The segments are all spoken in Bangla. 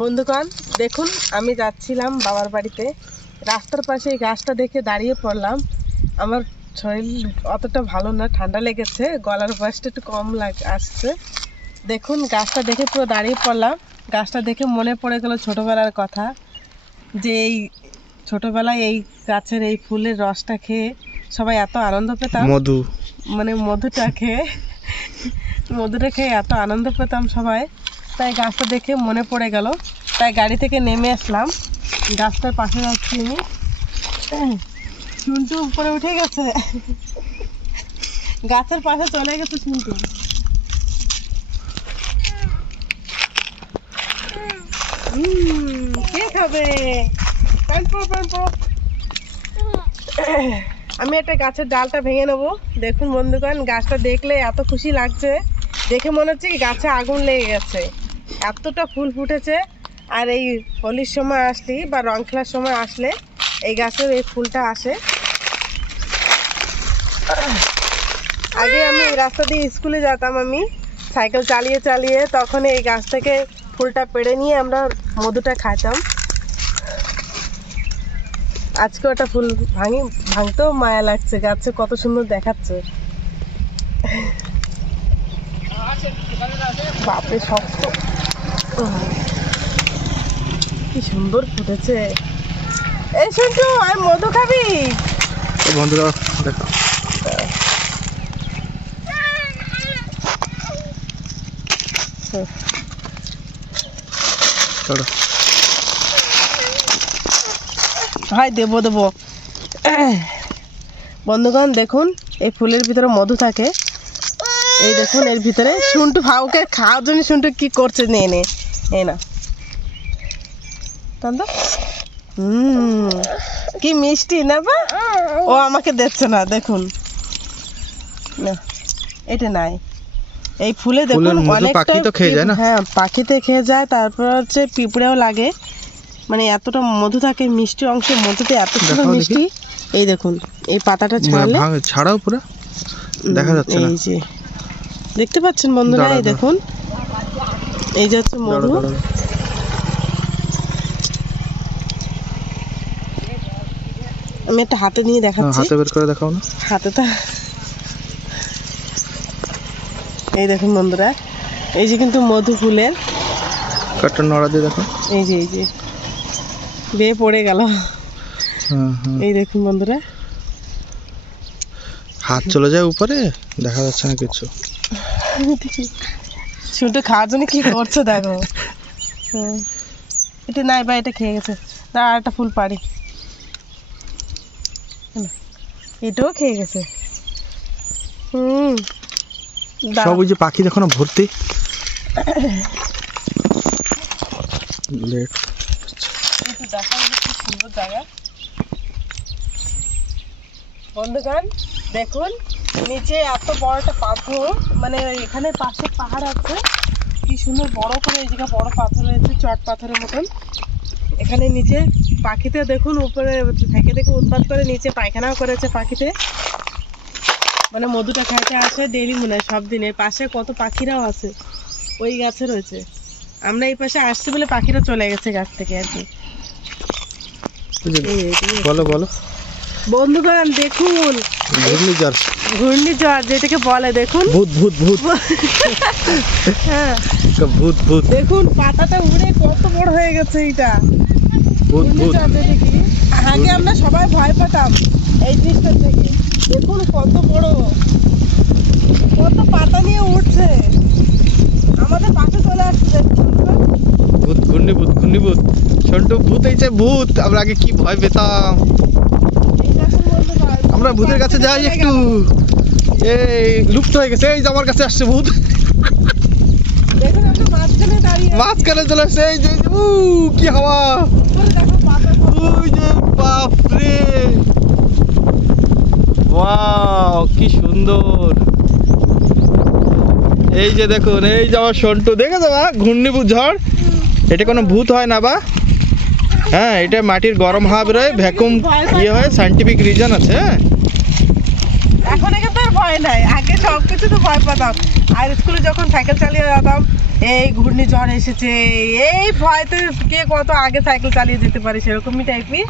বন্ধুগণ দেখুন, আমি যাচ্ছিলাম বাবার বাড়িতে, রাস্তার পাশে এই গাছটা দেখে দাঁড়িয়ে পড়লাম। আমার শরীর অতটা ভালো না, ঠান্ডা লেগেছে, গলার বয়সটা একটু কম আসছে। দেখুন গাছটা দেখে পুরো দাঁড়িয়ে পড়লাম। গাছটা দেখে মনে পড়ে গেল ছোটোবেলার কথা, যে এই ছোটোবেলায় এই গাছের এই ফুলের রসটা খেয়ে সবাই এত আনন্দ পেতাম, মধুটা খেয়ে এত আনন্দ পেতাম সবাই। তাই গাছটা দেখে মনে পড়ে গেল, তাই গাড়ি থেকে নেমে আসলাম, গাছটার পাশে যাচ্ছি। শুনটু উপরে উঠে গেছে, গাছের পাশে চলে গেছে শুনটু। কে খাবে? আমি একটা গাছের ডালটা ভেঙে নেবো। দেখুন বন্ধুগণ, গাছটা দেখলে এত খুশি লাগছে, দেখে মনে হচ্ছে কি গাছে আগুন লেগে গেছে, এতটা ফুল ফুটেছে। আর এই হোলির সময় আসলে বা রং খেলার সময় আসলে এই গাছের এই ফুলটা আসে। আগে আমি এই রাস্তা দিয়ে স্কুলে যেতাম, আমি সাইকেল চালিয়ে চালিয়ে, তখন এই গাছ থেকে ফুলটা পেড়ে নিয়ে আমরা মধুটা খাইতাম। আজকে ওটা ফুল ভাঙতেও মায়া লাগছে, গাছে কত সুন্দর দেখাচ্ছে। বাপরে শক্ত, কি সুন্দর ফুটেছে। এই শুনটু, আর মধু খাবি? বন্ধুরা দেখো, ভাই দেবো দেবো। বন্ধুগণ দেখুন, এই ফুলের ভিতরে মধু থাকে, এই দেখুন এর ভিতরে। শুনটু ভাউকে খাওয়ার জন্য শুনটু কি করছে, নে নে এই না, কি মিষ্টি না বা? ও আমাকে দিচ্ছে না, দেখুন এটা নাই। এই ফুলে দেখুন অনেকটা, হ্যাঁ পাখিতে খেয়ে যায়, তারপর হচ্ছে পিঁপড়েও লাগে, মানে এতটা মধু থাকে, মিষ্টি অংশ মধুতে এত সুন্দর মিষ্টি। এই দেখুন এই পাতাটা ছাড়ালে ছাড়াও পুরো দেখা যাচ্ছে না, এই যে দেখতে পাচ্ছেন বন্ধুরা, এই দেখুন এই যে হচ্ছে মধু। আমি একটা হাতে নিয়ে দেখাচ্ছি, হাতে বের করে দেখাও না, হাতেটা। এই দেখুন বন্ধুরা, এই যে কিন্তু মধু ফুলের কাটটা নড়া দিয়ে দেখো, এই যে বেয়ে পড়ে গেল। এই দেখুন বন্ধুরা, হাত চলে যায় উপরে, দেখা যাচ্ছে না কিছু। শুনতে খাওয়ার জন্য কি করছে দেখো। এটা নাই বা, এটা খেয়ে গেছে। না আর একটা ফুল পারি, এটাও খেয়ে গেছে। সব ওই যে পাখি দেখো না ভর্তি। সুন্দর জায়গা বন্ধুগণ, দেখুন নিচে এত বড় একটা পাথর, মানে এখানে পাশে পাহাড় আছে, কি সুন্দর বড় করে এই জায়গা বড় পাথর রয়েছে, চট পাথরের মতন। এখানে নিচে পাখিতে দেখুন উপরে থেকে দেখে উৎপাত করে, নিচে পায়খানাও করেছে পাখিতে, মানে মধুটা খাইতে আসে ডেইলি, মনে হয় সব দিনে। পাশে কত পাখিরাও আছে, ওই গাছে রয়েছে। আমরা এই পাশে আসছি বলে পাখিরা চলে গেছে গাছ থেকে আর কি। বলো বলো বন্ধুগণ দেখুন, ঘূর্ণিঝড় যেটাকে বলে, দেখুন ভূত ভূত ভূত, হ্যাঁ ভূত ভূত, দেখুন পাতাটা উড়ে কত বড় হয়ে গেছে। এইটা ভূত ভূত। আগে আমরা সবাই ভয় পেতাম এই জিনিসটা থেকে, দেখুন কত বড়, কত পাতা নিয়ে উঠছে, আমাদের পাশে চলে আসছে। ভূত, ঘূর্ণিভূত, ঘূর্ণিভূত। সন্টু ভূত হয়েছে, ভূত। আমরা আগে কি ভয় পেতাম, আমরা ভূতের কাছে যাই একটু, এই লুপ্ত হয়ে গেছে। এই যে আমার কাছে আসছে ভূত, মাঝখানে চলে আসছে। এই যে কি হাওয়া, ওই যে বাপরে, ওয়াও কি সুন্দর। এই যে দেখুন, এই যে আমার সন্টু দেখে যাবা, ঘূর্ণিভূত ঝড়। এটা কোনো ভূত হয় না বা, হ্যাঁ এটা মাটির গরম হাওয়া বেরোয়, ভ্যাকুম ইয়ে হয়, সাইন্টিফিক রিজন আছে। এখন কিন্তু আর ভয় নাই, আগে সব কিছু তো ভয় পেতাম। আর স্কুলে যখন সাইকেল চালিয়ে যেতাম, এই ঘূর্ণিঝড় এসেছে, এই ভয়তে কে কত আগে সাইকেল চালিয়ে যেতে পারে সেরকমই টাইপের।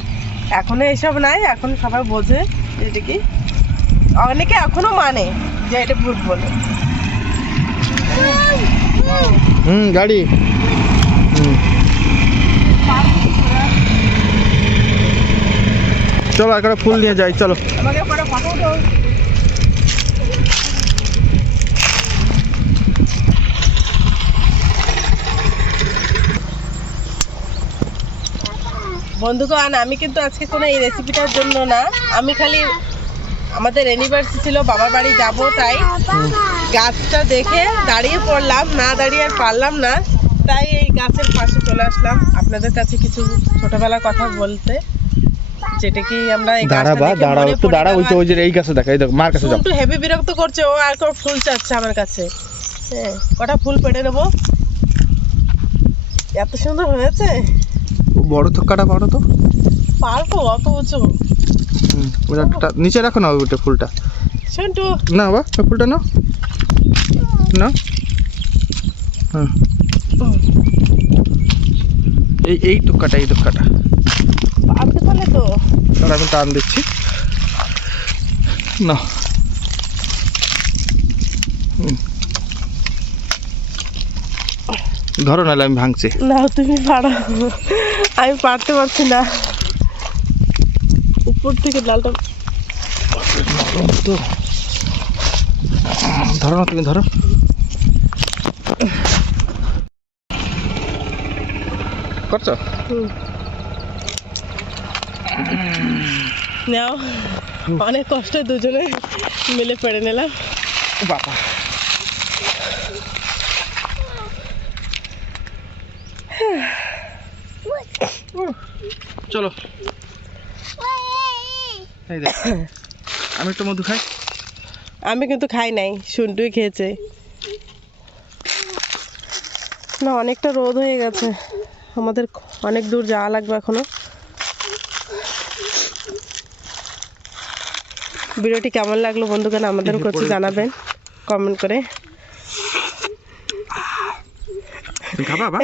এখনো এসব নাই, এখন সবাই বোঝে এটা কি, অনেকে এখনো মানে যে এটা ভূত বলে। গাড়ি চলো আর একটা ফুল নিয়ে যাই, চলো। আমাকে একটা ফটো দাও। বন্ধুগণ, আমি কিন্তু আজকে কোনো এই রেসিপিটার জন্য না, আমি খালি আমাদের অ্যানিভার্সারি ছিল, বাবার বাড়ি যাব, তাই গাছটা দেখে দাঁড়িয়ে পড়লাম, না দাঁড়িয়ে আর পারলাম না, তাই এই গাছের পাশে চলে আসলাম আপনাদের কাছে কিছু ছোটবেলার কথা বলতে, যেটা কি আমরা এই গাছটা দেখে মনে একটু দাঁড়া, ওই যে এই গাছে দেখা, এই দেখো মার কাছে যাও। একটু হেভি বিরক্ত করছে ও, আর কোন ফুল চাচ্ছে আমার কাছে। হ্যাঁ, কটা ফুল পেড়ে নেবো। এত সুন্দর হয়েছে। বড় থোকাটা বড় তো পারবো, অত উঁচু। ওটা নিচে রাখো না, ওইটা ফুলটা সন্টু না বা ফুলটা না না। এই টুকাটা পারতে পারলে তো আমি টান দিচ্ছি না। ধরো নাহলে আমি ভাঙছি। না তুমি পারো, আমি পারতে পারছি না। উপর থেকে ডালটা তো ধরো না, তুমি ধরো। করছো নাও, অনেক কষ্ট দুজনে মিলে পেড়ে নিলাম। বাবা চলো, আমি একটু মধু খাই। আমি কিন্তু খাই নাই, শুনটুই খেয়েছে। না, অনেকটা রোদ হয়ে গেছে, আমাদের অনেক দূর যাওয়া লাগবে এখনো। ভিডিওটি কেমন লাগলো বন্ধুগণ আমাদেরও কিছু জানাবেন কমেন্ট করে।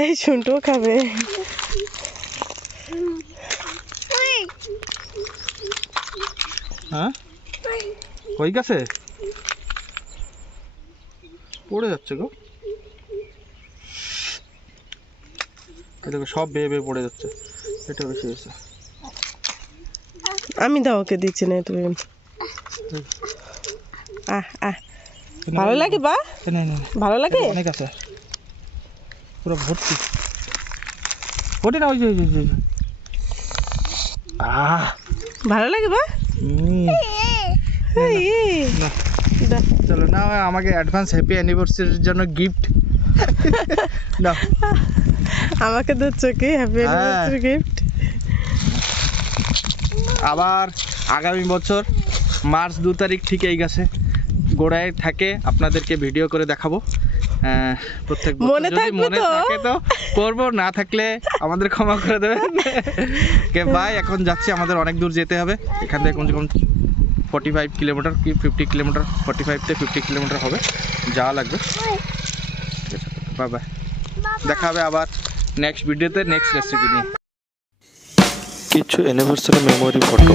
এই শুনটুও খাবে। হ্যাঁ, কই গেছে? পড়ে যাচ্ছে গো, দেখো সব বেয়ে বেয়ে পড়ে যাচ্ছে, এটা বেশি হয়েছে। আমি দাও ওকে দিচ্ছি না, তুমি ভালো লাগে বা ভালো লাগে, অনেক আছে পুরো ভর্তি। ওঠে না, ওই যে ভালো লাগে বা। চলো না, আমাকে অ্যাডভান্স হ্যাপি অ্যানিভার্সারির জন্য গিফট না, আমাকে দিচ্ছ কি হ্যাপি অ্যানিভার্সারি গিফট। আবার আগামী বছর মার্চ 2 তারিখ ঠিক এই গাছে গোড়ায় থাকে আপনাদেরকে ভিডিও করে দেখাবো। প্রত্যেক মনে থাকবে তো করবো, না থাকলে আমাদের ক্ষমা করে দেবেন। ভাই এখন যাচ্ছি, আমাদের অনেক দূর যেতে হবে, এখান থেকে কমসে কম 45 কিলোমিটার কি 50 কিলোমিটার, 45 থেকে 50 কিলোমিটার হবে, যাওয়া লাগবে। বাই বাই, দেখা হবে আবার নেক্সট ভিডিওতে নেক্সট রেসিপি নিয়ে। কিছু অ্যানিভার্সারি মেমোরি ফটো।